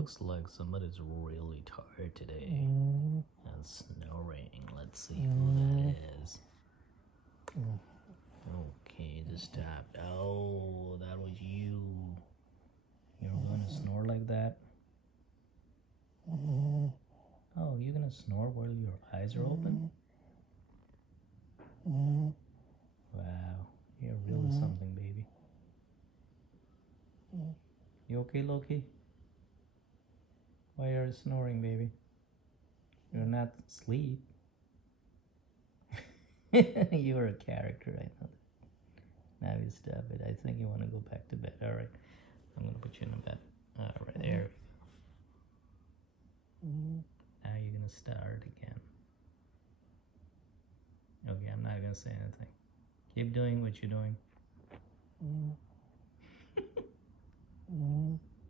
looks like somebody's really tired today and snoring. Let's see who that is. Okay, just stopped. Oh, that was you. You're gonna snore like that? Oh, you're gonna snore while your eyes are open? Wow, you're really something, baby. You okay, Loki? Why are you snoring, baby? You're not asleep. You're a character, I know that. Now you stop it. I think you want to go back to bed. All right, I'm gonna put you in a bed. All right, there. Now you're gonna start again. Okay, I'm not gonna say anything. Keep doing what you're doing.